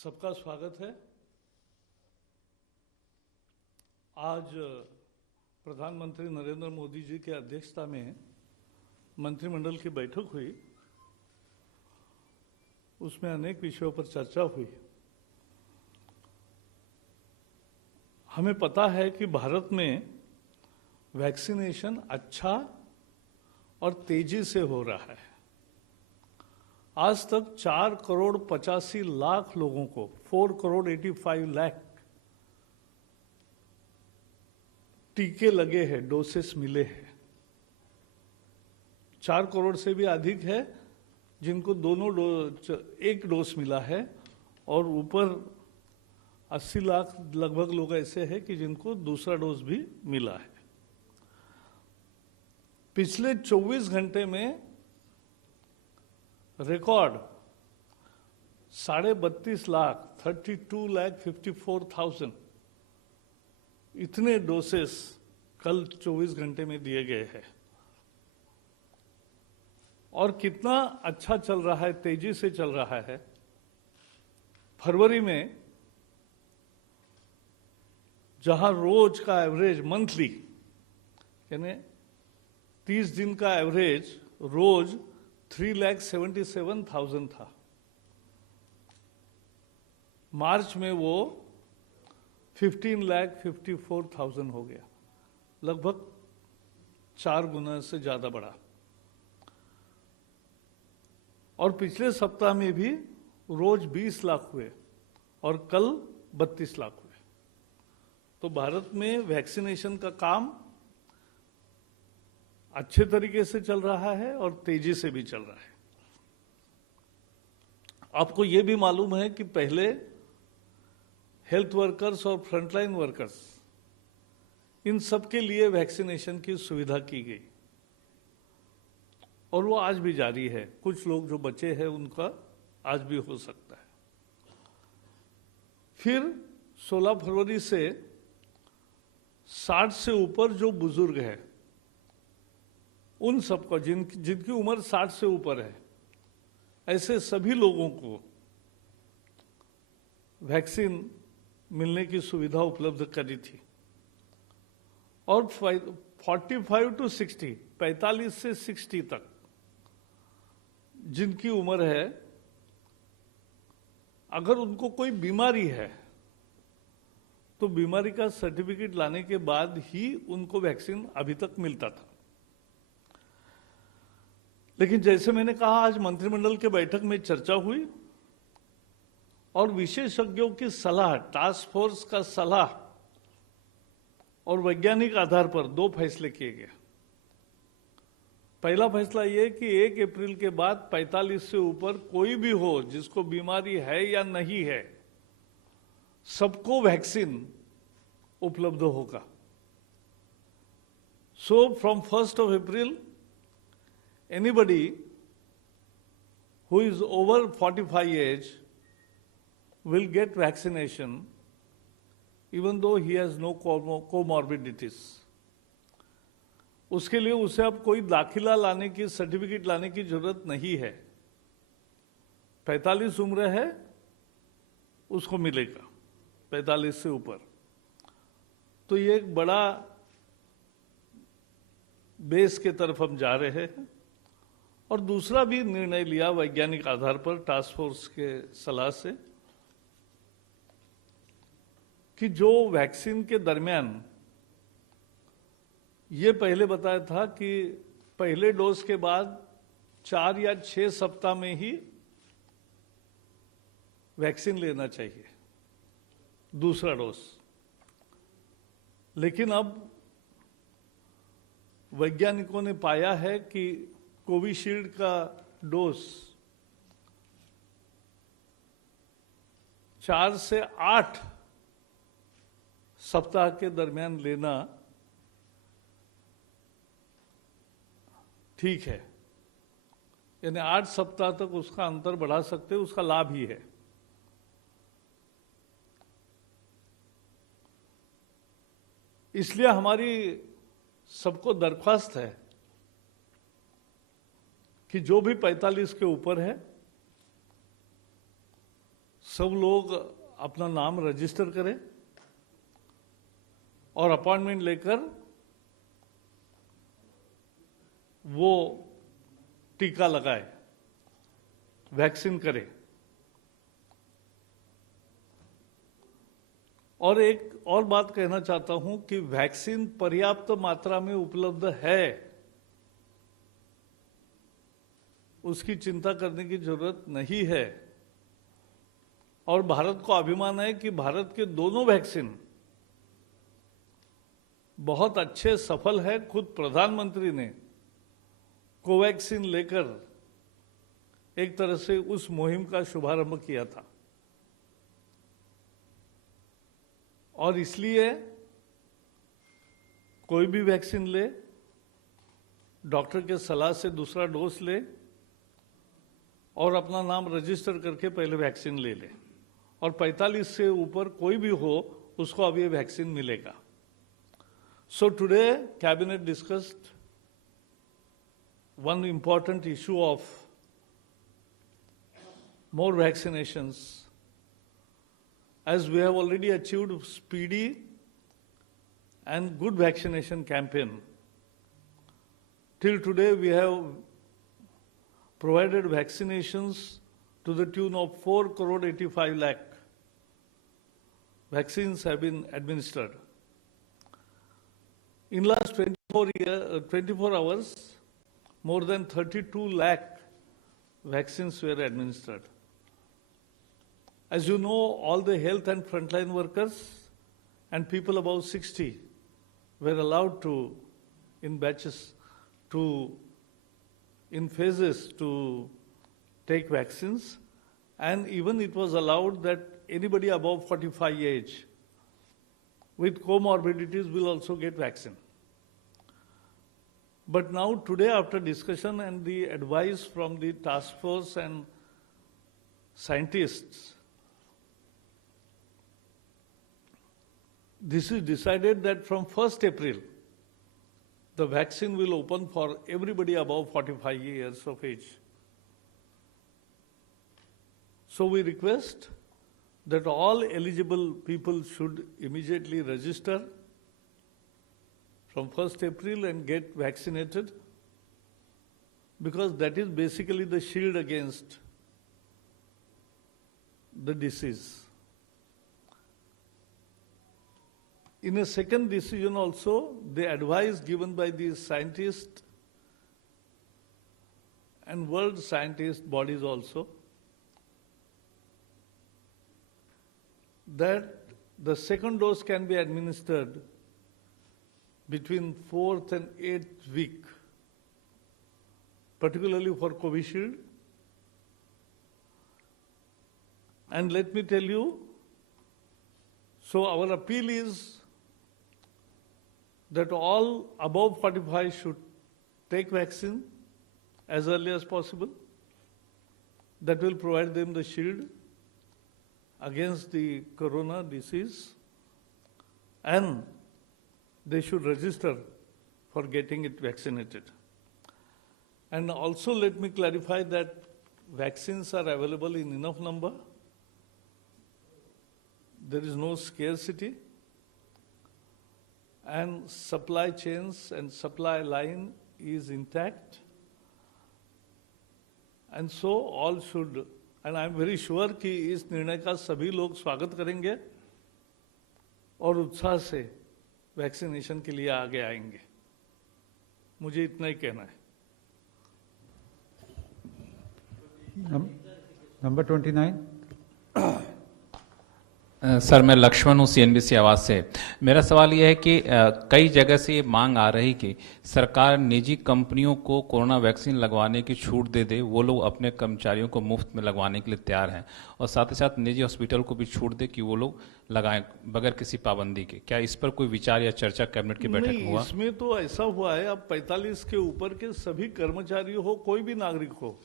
सबका स्वागत है। आज प्रधानमंत्री नरेंद्र मोदी जी की अध्यक्षता में मंत्रिमंडल की बैठक हुई। उसमें अनेक विषयों पर चर्चा हुई। हमें पता है कि भारत में वैक्सीनेशन अच्छा और तेजी से हो रहा है। आज तक 4,85,00,000 लोगों को 4,85,00,000 टीके लगे हैं, डोसेस मिले हैं। 4 करोड़ से भी अधिक है जिनको एक डोज मिला है, और ऊपर 80 लाख लगभग लोग ऐसे हैं कि जिनको दूसरा डोज भी मिला है। पिछले 24 घंटे में रिकॉर्ड 32.5 लाख 32,54,000 इतने डोसेस कल 24 घंटे में दिए गए हैं। और कितना अच्छा चल रहा है, तेजी से चल रहा है। फरवरी में जहां रोज का एवरेज मंथली यानी 30 दिन का एवरेज रोज 3,77,000 था, मार्च में वो 15,54,000 हो गया, लगभग 4 गुना से ज्यादा बढ़ा। और पिछले सप्ताह में भी रोज 20 लाख हुए और कल 32 लाख हुए। तो भारत में वैक्सीनेशन का काम अच्छे तरीके से चल रहा है और तेजी से भी चल रहा है। आपको यह भी मालूम है कि पहले हेल्थ वर्कर्स और फ्रंटलाइन वर्कर्स, इन सब के लिए वैक्सीनेशन की सुविधा की गई, और वो आज भी जारी है। कुछ लोग जो बचे हैं उनका आज भी हो सकता है। फिर 16 फरवरी से 60 से ऊपर जो बुजुर्ग है, उन सबको जिनकी उम्र 60 से ऊपर है, ऐसे सभी लोगों को वैक्सीन मिलने की सुविधा उपलब्ध करी थी। और 45 to 60, 45 से 60 तक जिनकी उम्र है, अगर उनको कोई बीमारी है तो बीमारी का सर्टिफिकेट लाने के बाद ही उनको वैक्सीन अभी तक मिलता था। लेकिन जैसे मैंने कहा, आज मंत्रिमंडल के बैठक में चर्चा हुई और विशेषज्ञों की सलाह, टास्क फोर्स का सलाह और वैज्ञानिक आधार पर 2 फैसले किए गए। पहला फैसला यह कि 1 अप्रैल के बाद 45 से ऊपर कोई भी हो जिसको बीमारी है या नहीं है, सबको वैक्सीन उपलब्ध होगा। So from 1 April anybody who is over 45 age will get vaccination even though he has no comorbidities. उसके लिए उसे अब कोई दाखिला लाने की, सर्टिफिकेट लाने की जरूरत नहीं है। 45 उम्र है, उसको मिलेगा 45 से ऊपर। तो ये एक बड़ा बेस के तरफ हम जा रहे हैं। और दूसरा भी निर्णय लिया वैज्ञानिक आधार पर टास्क फोर्स के सलाह से कि जो वैक्सीन के दरमियान ये पहले बताया था कि पहले डोज के बाद 4 या 6 सप्ताह में ही वैक्सीन लेना चाहिए, दूसरा डोज। लेकिन अब वैज्ञानिकों ने पाया है कि कोविशील्ड का डोज 4 से 8 सप्ताह के दरमियान लेना ठीक है, यानी 8 सप्ताह तक उसका अंतर बढ़ा सकते, उसका लाभ ही है। इसलिए हमारी सबको दरख्वास्त है कि जो भी 45 के ऊपर है, सब लोग अपना नाम रजिस्टर करें और अपॉइंटमेंट लेकर वो टीका लगाए, वैक्सीन करे। और एक और बात कहना चाहता हूं कि वैक्सीन पर्याप्त मात्रा में उपलब्ध है, उसकी चिंता करने की जरूरत नहीं है। और भारत को अभिमान है कि भारत के दोनों वैक्सीन बहुत अच्छे सफल है। खुद प्रधानमंत्री ने कोवैक्सीन लेकर एक तरह से उस मुहिम का शुभारंभ किया था। और इसलिए कोई भी वैक्सीन ले, डॉक्टर के सलाह से दूसरा डोज ले और अपना नाम रजिस्टर करके पहले वैक्सीन ले ले। और 45 से ऊपर कोई भी हो उसको अब ये वैक्सीन मिलेगा। So today cabinet discussed one important issue of more vaccinations, as we have already achieved speedy and good vaccination campaign. Till today we have provided vaccinations to the tune of 4.85 crore. Vaccines have been administered. In last 24 hours, more than 32 lakh vaccines were administered. As you know, all the health and frontline workers and people above 60 were allowed to, in batches, in phases, to take vaccines. And even it was allowed that anybody above 45 age with comorbidities will also get vaccine. But now today, after discussion and the advice from the task force and scientists, this is decided that from 1st April, the vaccine will open for everybody above 45 years of age. So we request that all eligible people should immediately register from 1st April and get vaccinated, because that is basically the shield against the disease. In a second decision also, the advice given by the scientists and world scientist bodies also, that the second dose can be administered between 4th and 8th week, particularly for Covishield. And let me tell you, so our appeal is that all above 45 should take vaccine as early as possible. That will provide them the shield against the corona disease, and they should register for getting it vaccinated. And also let me clarify that vaccines are available in enough number. There is no scarcity, and supply chains and supply line is intact. And so all should, and I am very sure कि इस निर्णय का सभी लोग स्वागत करेंगे और उत्साह से वैक्सीनेशन के लिए आगे आएंगे। मुझे इतना ही कहना है। नंबर 29। सर, मैं लक्ष्मण हूँ CNBC आवाज से। मेरा सवाल यह है कि कई जगह से ये मांग आ रही कि सरकार निजी कंपनियों को कोरोना वैक्सीन लगवाने की छूट दे दे, वो लोग अपने कर्मचारियों को मुफ्त में लगवाने के लिए तैयार हैं, और साथ ही साथ निजी हॉस्पिटल को भी छूट दे कि वो लोग लगाएं बगैर किसी पाबंदी के। क्या इस पर कोई विचार या चर्चा कैबिनेट की बैठक में हुआ? इसमें तो ऐसा हुआ है, अब 45 के ऊपर के सभी कर्मचारी हो, कोई भी नागरिक हो,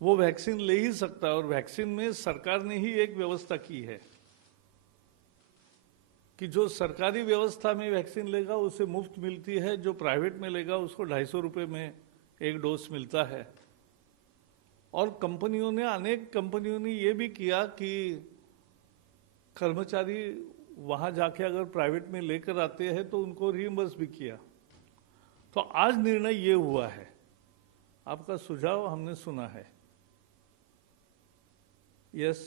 वो वैक्सीन ले ही सकता है। और वैक्सीन में सरकार ने ही एक व्यवस्था की है कि जो सरकारी व्यवस्था में वैक्सीन लेगा उसे मुफ्त मिलती है, जो प्राइवेट में लेगा उसको 250 रुपये में एक डोज मिलता है। और कंपनियों ने, अनेक कंपनियों ने ये भी किया कि कर्मचारी वहां जाके अगर प्राइवेट में लेकर आते हैं तो उनको रिइंबर्स भी किया। तो आज निर्णय ये हुआ है, आपका सुझाव हमने सुना है। यस,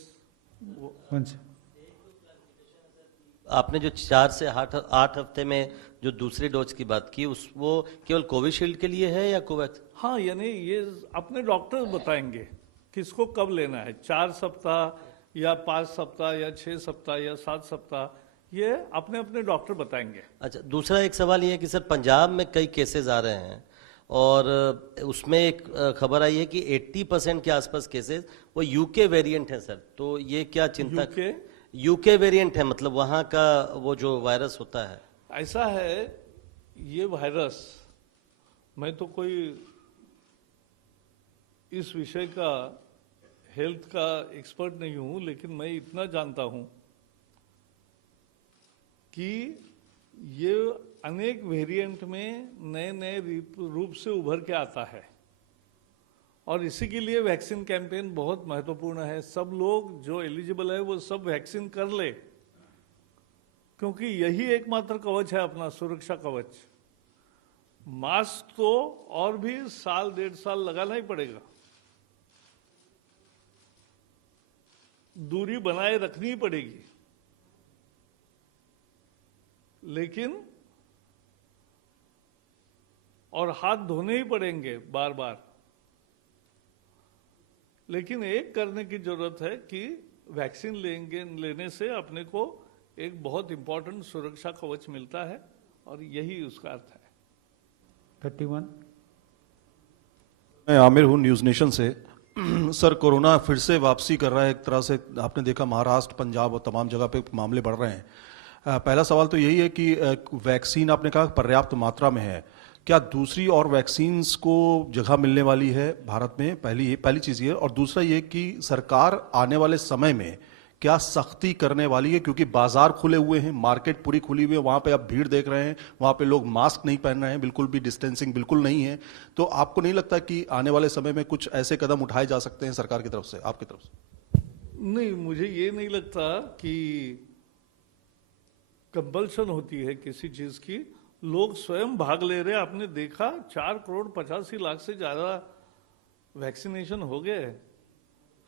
आपने जो 4 से 8 हफ्ते में जो दूसरी डोज की बात की, उस वो केवल कोविशील्ड के लिए है या कोवैक्स? हाँ, यानी ये अपने डॉक्टर बताएंगे किसको कब लेना है, 4 सप्ताह या 5 सप्ताह या 6 सप्ताह या 7 सप्ताह, ये अपने अपने डॉक्टर बताएंगे। अच्छा, दूसरा एक सवाल ये है कि सर पंजाब में कई केसेस आ रहे हैं और उसमें एक खबर आई है कि 80% के आसपास केसेस वो यूके वेरिएंट है सर, तो ये क्या चिंता? यूके वेरिएंट है, मतलब वहाँ का वो जो वायरस होता है। ऐसा है, ये वायरस, मैं तो कोई इस विषय का, हेल्थ का एक्सपर्ट नहीं हूं, लेकिन मैं इतना जानता हूं कि ये अनेक वेरिएंट में नए नए रूप से उभर के आता है और इसी के लिए वैक्सीन कैंपेन बहुत महत्वपूर्ण है। सब लोग जो एलिजिबल है वो सब वैक्सीन कर ले, क्योंकि यही एकमात्र कवच है अपना, सुरक्षा कवच। मास्क तो और भी 1.5 साल लगाना ही पड़ेगा, दूरी बनाए रखनी ही पड़ेगी, लेकिन और हाथ धोने ही पड़ेंगे बार बार। लेकिन एक करने की जरूरत है कि वैक्सीन लेने से अपने को एक बहुत इंपॉर्टेंट सुरक्षा कवच मिलता है और यही उसका अर्थ है। 31। मैं आमिर हूँ न्यूज़ नेशन से। सर, कोरोना फिर से वापसी कर रहा है एक तरह से, आपने देखा महाराष्ट्र, पंजाब और तमाम जगह पे मामले बढ़ रहे हैं। पहला सवाल तो यही है कि वैक्सीन आपने कहा पर्याप्त मात्रा में है, क्या दूसरी और वैक्सीन्स को जगह मिलने वाली है भारत में? पहली चीज़ ये। और दूसरा ये कि सरकार आने वाले समय में क्या सख्ती करने वाली है, क्योंकि बाजार खुले हुए हैं, मार्केट पूरी खुली हुई है, वहाँ पे आप भीड़ देख रहे हैं, वहाँ पे लोग मास्क नहीं पहन रहे हैं, बिल्कुल भी डिस्टेंसिंग बिल्कुल नहीं है। तो आपको नहीं लगता कि आने वाले समय में कुछ ऐसे कदम उठाए जा सकते हैं सरकार की तरफ से, आपकी तरफ से? नहीं, मुझे ये नहीं लगता कि कंपल्सन होती है किसी चीज की। लोग स्वयं भाग ले रहे हैं। आपने देखा 4,85,00,000 से ज्यादा वैक्सीनेशन हो गए,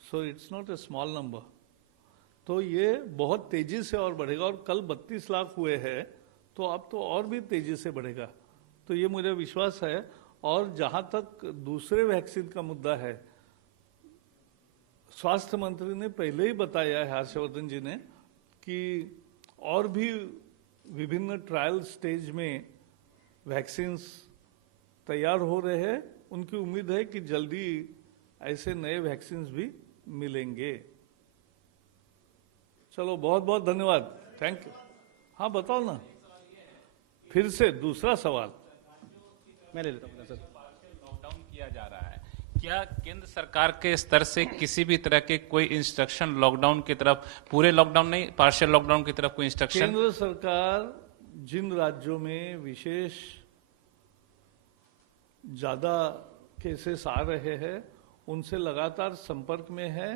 so it's not a small number. तो ये बहुत तेजी से और बढ़ेगा, और कल 32 लाख हुए हैं, तो अब तो और भी तेजी से बढ़ेगा। तो ये मुझे विश्वास है। और जहां तक दूसरे वैक्सीन का मुद्दा है, स्वास्थ्य मंत्री ने पहले ही बताया है, हर्षवर्धन जी ने, कि और भी विभिन्न ट्रायल स्टेज में वैक्सीन्स तैयार हो रहे हैं। उनकी उम्मीद है कि जल्दी ऐसे नए वैक्सीन्स भी मिलेंगे। चलो, बहुत बहुत धन्यवाद, थैंक यू। हाँ, बताओ ना, फिर से दूसरा सवाल मैं ले लेता हूँ सर। लॉकडाउन किया जा रहा है, क्या केंद्र सरकार के स्तर से किसी भी तरह के कोई इंस्ट्रक्शन लॉकडाउन की तरफ, पूरे लॉकडाउन नहीं, पार्शियल लॉकडाउन की तरफ कोई इंस्ट्रक्शन? केंद्र सरकार जिन राज्यों में विशेष ज्यादा केसेस आ रहे हैं उनसे लगातार संपर्क में है,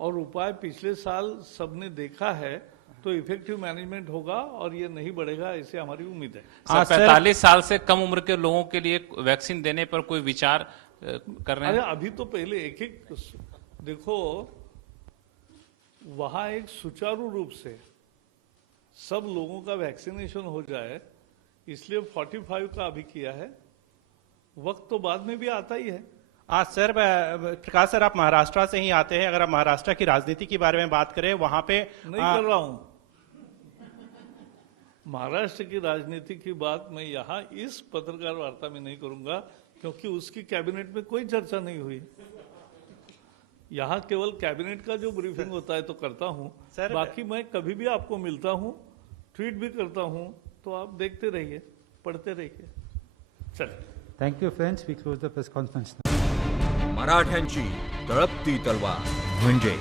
और उपाय पिछले साल सबने देखा है, तो इफेक्टिव मैनेजमेंट होगा और ये नहीं बढ़ेगा, ऐसे हमारी उम्मीद है। सर, 45 साल से कम उम्र के लोगों के लिए वैक्सीन देने पर कोई विचार कर रहे हैं? अरे अभी तो पहले एक देखो, वहां एक सुचारू रूप से सब लोगों का वैक्सीनेशन हो जाए, इसलिए 45 का अभी किया है। वक्त तो बाद में भी आता ही है। सर, प्रकाश सर, आप महाराष्ट्र से ही आते हैं। अगर आप महाराष्ट्र की राजनीति के बारे में बात करें, वहां पे नहीं कर रहा हूं महाराष्ट्र की राजनीति की बात मैं यहाँ इस पत्रकार वार्ता में नहीं करूंगा, क्योंकि उसकी कैबिनेट में कोई चर्चा नहीं हुई। यहाँ केवल कैबिनेट का जो ब्रीफिंग होता है तो करता हूँ, बाकी मैं कभी भी आपको मिलता हूँ, ट्वीट भी करता हूँ, तो आप देखते रहिए, पढ़ते रहिए। चलिए, Thank you, friends. We close the press conference now. मराठ्यांची तळपती तलवार म्हणजे